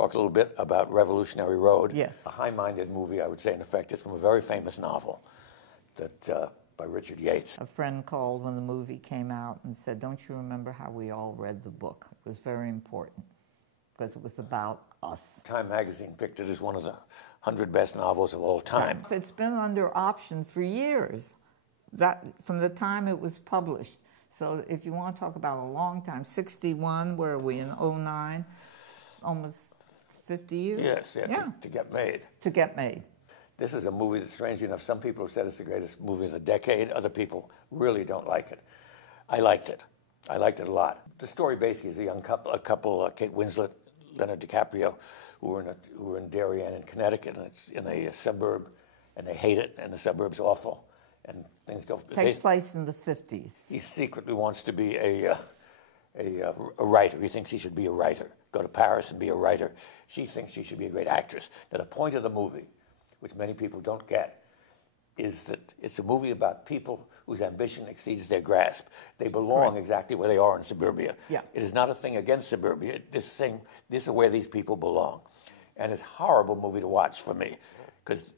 talk a little bit about Revolutionary Road. Yes. A high-minded movie, I would say, in effect. It's from a very famous novel that by Richard Yates. A friend called when the movie came out and said, "Don't you remember how we all read the book?" It was very important because it was about us. Time magazine picked it as one of the 100 best novels of all time. It's been under option for years, from the time it was published. So if you want to talk about a long time, 61, where are we, in 09? Almost 50 years? Yes, yeah. To get made. To get made. This is a movie that, strangely enough, some people have said it's the greatest movie of the decade. Other people really don't like it. I liked it. I liked it a lot. The story basically is a couple, Kate Winslet, Leonardo DiCaprio, who were in Darien in Connecticut, and it's in a suburb, and they hate it, and the suburb's awful, and things go. Takes place in the 50s. He secretly wants to be a writer. He thinks he should be a writer. Go to Paris and be a writer. She thinks she should be a great actress. Now, the point of the movie, which many people don't get, is that it's a movie about people whose ambition exceeds their grasp. They belong exactly where they are in suburbia. Yeah. It is not a thing against suburbia. This is where these people belong. And it's a horrible movie to watch for me, because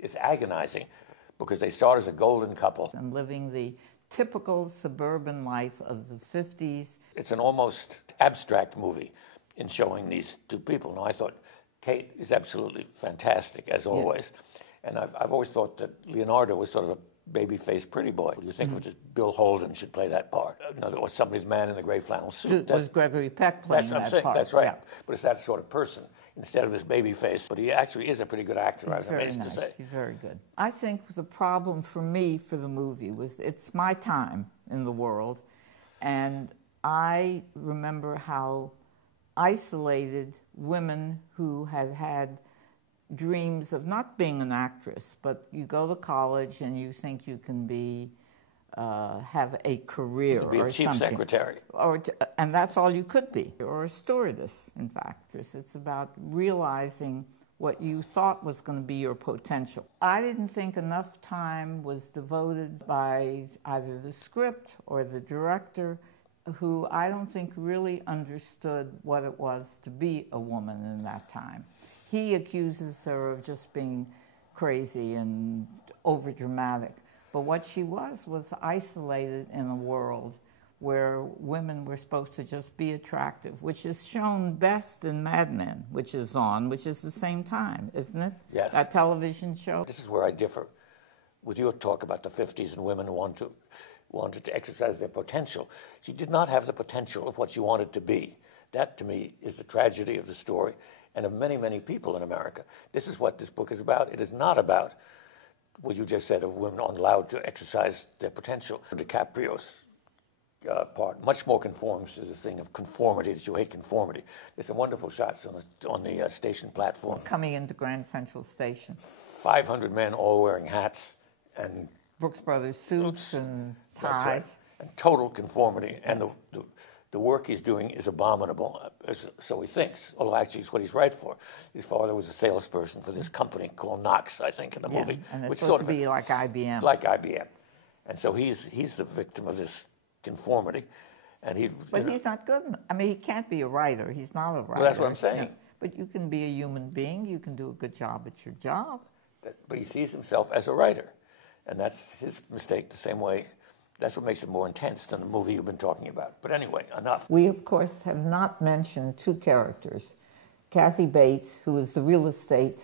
it's agonizing, because they start as a golden couple. And living the typical suburban life of the 50s. It's an almost abstract movie in showing these two people. Now, I thought Kate is absolutely fantastic, as always. And I've always thought that Leonardo was sort of a baby-faced pretty boy. You think Bill Holden should play that part. In other words, somebody's man in the gray flannel suit. Was Gregory Peck playing that part. That's right. Yeah. But it's that sort of person instead of this baby face. But he actually is a pretty good actor, I'm amazed to say. He's very good. I think the problem for me for the movie was it's my time in the world, and I remember how isolated women who had had dreams of not being an actress, but you go to college and you think you can be have a career, to be a chief secretary, and that's all you could be, or a stewardess. In fact, it's about realizing what you thought was going to be your potential. I didn't think enough time was devoted by either the script or the director, who I don't think really understood what it was to be a woman in that time. He accuses her of just being crazy and overdramatic. But what she was isolated in a world where women were supposed to just be attractive, which is shown best in Mad Men, which is the same time, isn't it? Yes. That television show. This is where I differ with your talk about the 50s and women who wanted to exercise their potential. She did not have the potential of what she wanted to be. That, to me, is the tragedy of the story and of many, many people in America. This is what this book is about. It is not about what you just said of women allowed to exercise their potential. DiCaprio's part much more conforms to this thing of conformity, that you hate conformity. There's some wonderful shots on the station platform. Coming into Grand Central Station. 500 men all wearing hats and Brooks Brothers suits and ties. That's right. And total conformity. And the work he's doing is abominable, so he thinks, although actually it's what he's right for. His father was a salesperson for this company called Knox, I think, in the movie. And it's which supposed to be like IBM. Like IBM. And so he's the victim of this conformity. And But he's not good. I mean, he can't be a writer. He's not a writer. Well, that's what I'm saying. Yeah. But you can be a human being. You can do a good job at your job. But he sees himself as a writer. And that's his mistake, the same way. That's what makes it more intense than the movie you've been talking about. But anyway, enough. We, of course, have not mentioned two characters. Kathy Bates, who is the real estate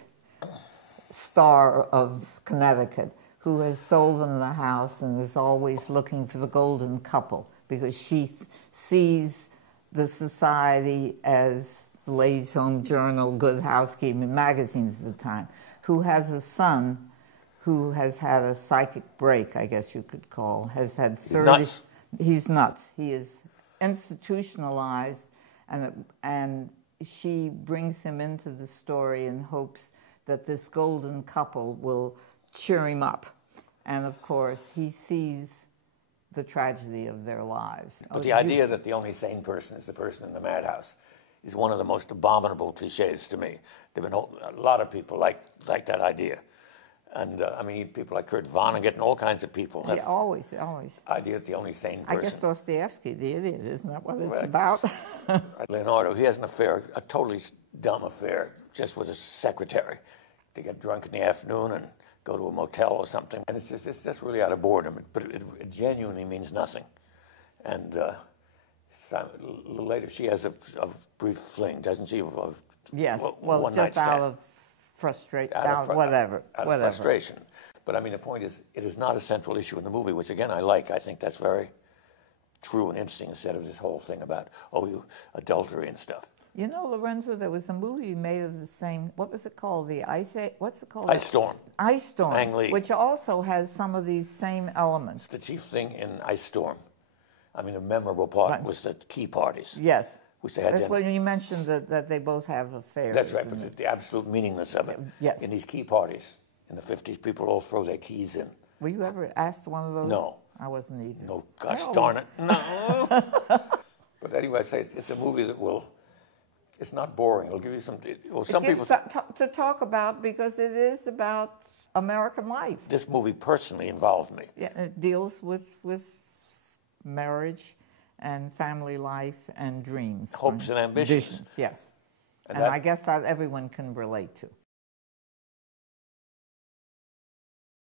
star of Connecticut, who has sold them the house and is always looking for the golden couple because she sees the society as the Ladies' Home Journal, Good Housekeeping magazines at the time, who has a son who has had a psychic break, I guess you could call, has had 30... Nuts. He's nuts. He is institutionalized, and she brings him into the story in hopes that this golden couple will cheer him up. And, of course, he sees the tragedy of their lives. But the idea that the only sane person is the person in the madhouse is one of the most abominable cliches to me. There have been a lot of people like that idea. And, I mean, people like Kurt Vonnegut and all kinds of people have always. idea that the only sane person... I guess Dostoevsky, the idiot, isn't that what it's about? Leonardo, he has an affair, a totally dumb affair just with a secretary to get drunk in the afternoon and go to a motel or something. And it's just really out of boredom, but it genuinely means nothing. And a little later, she has a brief fling, doesn't she? Yes, one just out of frustration, whatever. Out of frustration. But I mean, the point is, it is not a central issue in the movie, which again I like. I think that's very true and interesting instead of this whole thing about, adultery and stuff. You know, Lorenzo, there was a movie made of the same, what was it called? What's it called? Ice Storm. Ice Storm. Ang Lee. Which also has some of these same elements. The chief thing in Ice Storm, I mean, a memorable part was the key parties. Yes. Which they had That's when you mentioned that they both have affairs. That's right, but the absolute meaningless of it. Yes. In these key parties in the 50s, people all throw their keys in. Were you ever asked to one of those? No. I wasn't either. No, gosh darn it. No. But anyway, I say it's a movie that it's not boring. It'll give you some people to talk about because it is about American life. This movie personally involved me. Yeah, it deals with marriage and family life and dreams. Hopes and ambitions. Visions, yes. And I guess that everyone can relate to.